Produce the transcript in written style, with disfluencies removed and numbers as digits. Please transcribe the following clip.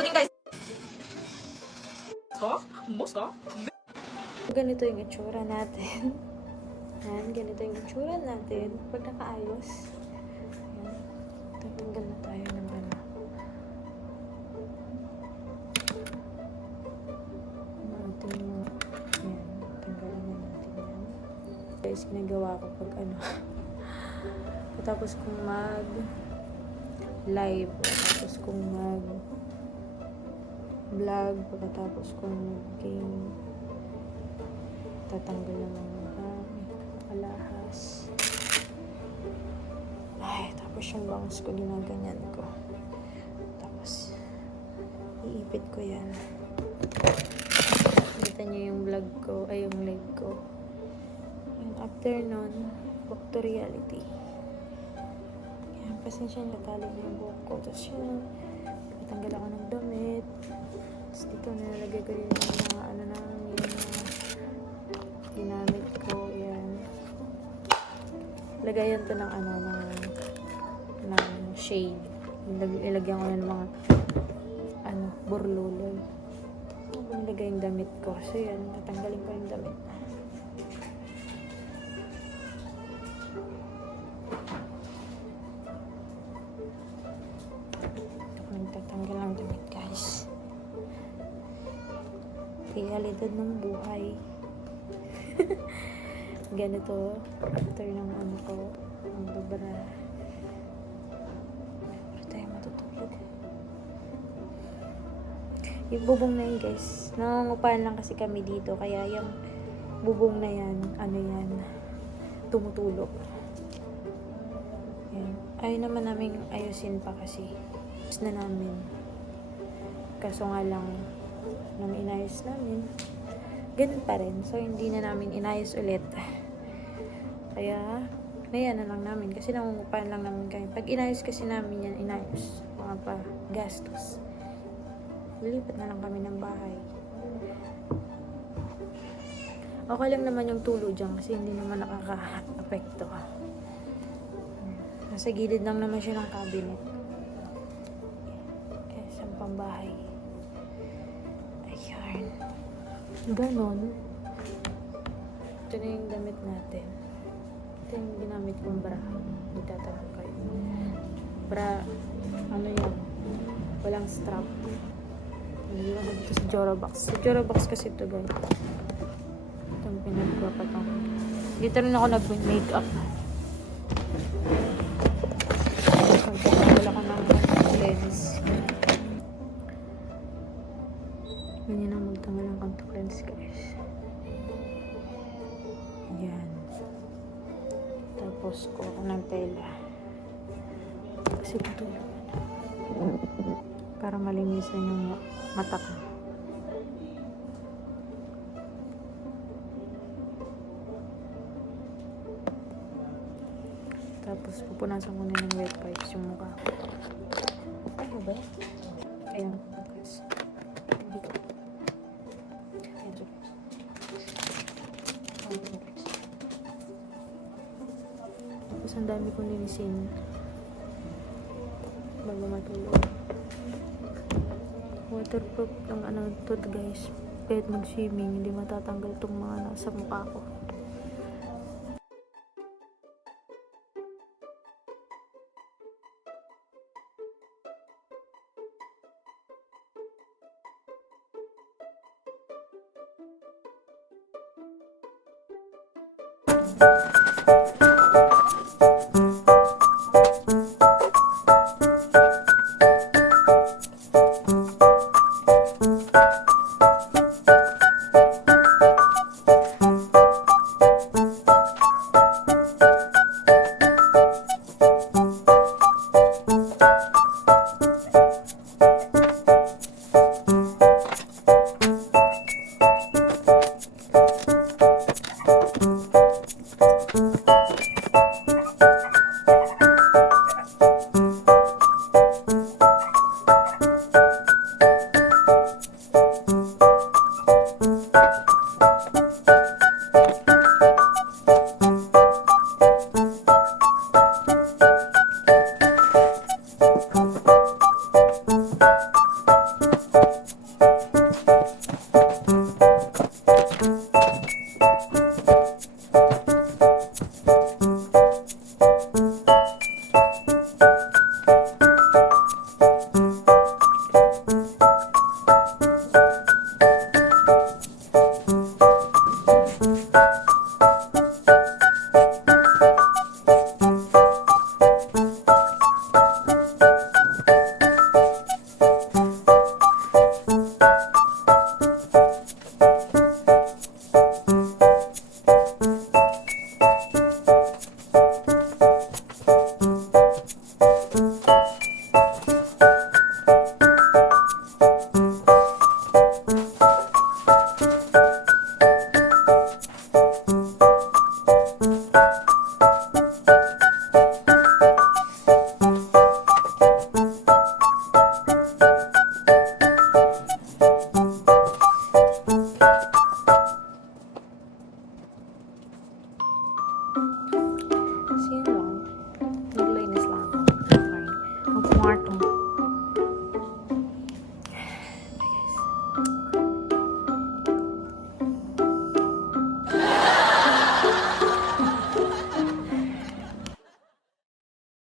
building guys. Mosta? Ganito yung itsura natin. Ayan, ganito yung itsura natin pag nakaayos. Ayan. Tatanggal na tayo ng ano. Ating ayan, tanggalin na natin yan. Guys, ginagawa ko pag ano. Tapos kung mag live, tapos kung mag vlog, pagkatapos kung game, tatanggal na mga alahas. Ay, tapos yung bangs ko, ginaganyan ko. Tapos, iipit ko yan. Kita niyo yung vlog ko, ay yung live ko. And after nun, back to reality. Yan, pasensya na, tali na yung buhok ko. Tapos yun, natanggal ako ng damit. Tapos dito, nilalagay ko din yung mga ano na, yung ginamit ko. Yan. Lagayan to ng ano, ng shade. Ilagyan ko ng mga ano, burluloy. Nilagay yung damit ko. So yan, tatanggalin ko yung damit. Nagtatanggal ang damit, guys. Realidad ng buhay. Ganito, after ng ano ko, ang babara. Pero tayo matutulog. Yung bubong na yun, guys. Nangungupahan lang kasi kami dito. Kaya yung bubong na yan, ano yan, tumutulog. Yan. Ayaw naman namin ayusin pa kasi. Ayos na namin. Kaso nga lang, nang inayos namin, ganun pa rin. So, hindi na namin inayos ulit. Kaya, nayan na lang namin. Kasi nangungupahan lang namin kami. Pag inayos kasi namin yan, inayos. Mga pa, gastos. Lilipat na lang kami ng bahay. Okay lang naman yung tulo dyan kasi hindi naman nakaka-apekto. Nasa gilid lang naman siya ng cabinet. Kaya isang pambahay. Ayan. Ganon. Ito na yung damit natin. Ito yung ginamit kong bra. Magtatanong kayo. Bra, ano yan? Walang strap. Hindi lang dito sa Jorabox. Sa Jorabox kasi ito, guys. Itong pinagpapatong. Dito rin ako nag-makeup. Pagkakawala ko ng lens. Ganyan ang magtanggal ng contact lens, guys. Ayan. Tapos, kuha ko ng tela. Kasi tutulog. Para malinisan yung mata ko. Tapos, pupunasan ko na ng wet wipes yung mukha ko. Ano ba? Ayan. Dito. Tapos ang dami kong linisin bago matulog. Waterproof yung ano to, guys. Kahit mag-swimming, hindi matatanggal itong mga nasa mukha ko.